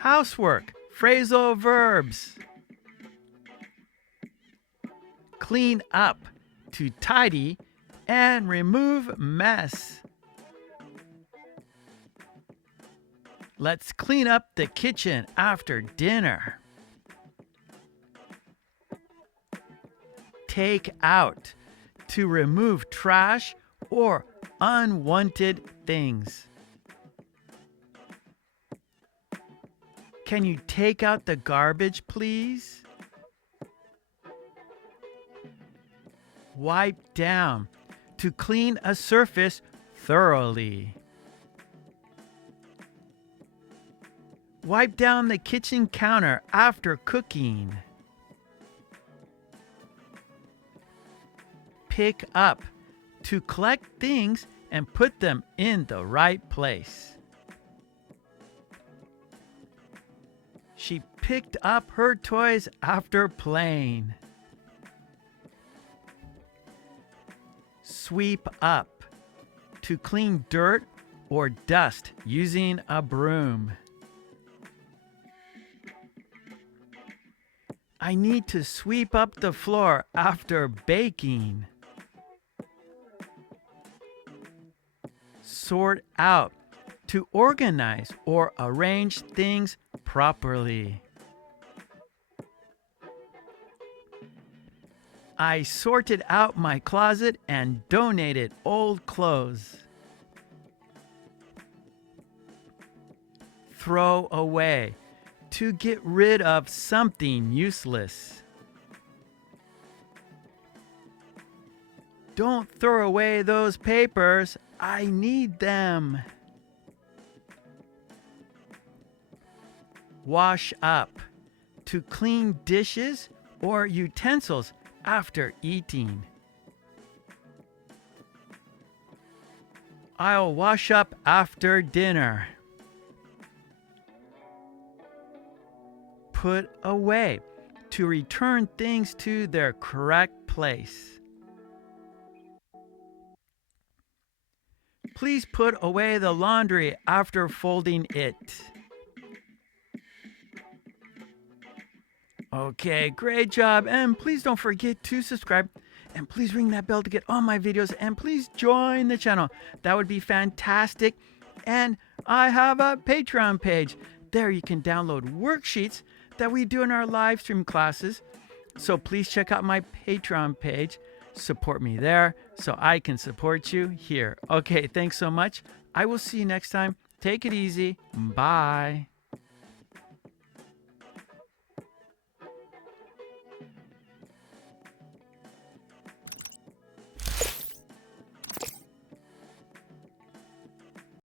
Housework. Phrasal verbs. Clean up. To tidy and remove mess. Let's clean up the kitchen after dinner. Take out. To remove trash or unwanted things. Can you take out the garbage, please? Wipe down. To clean a surface thoroughly. Wipe down the kitchen counter after cooking. Pick up. To collect things and put them in the right place. She picked up her toys after playing. Sweep up. To clean dirt or dust using a broom. I need to sweep up the floor after baking. Sort out. To organize or arrange things properly. I sorted out my closet and donated old clothes. Throw away. To get rid of something useless. Don't throw away those papers. I need them. Wash up. To clean dishes or utensils after eating. I'll wash up after dinner. Put away. To return things to their correct place. Please put away the laundry after folding it. Okay, great job. And please don't forget to subscribe. And please ring that bell to get all my videos. And please join the channel. That would be fantastic. And I have a Patreon page. There you can download worksheets that we do in our live stream classes. So please check out my Patreon page. Support me there so I can support you here. Okay, thanks so much. I will see you next time. Take it easy. Bye.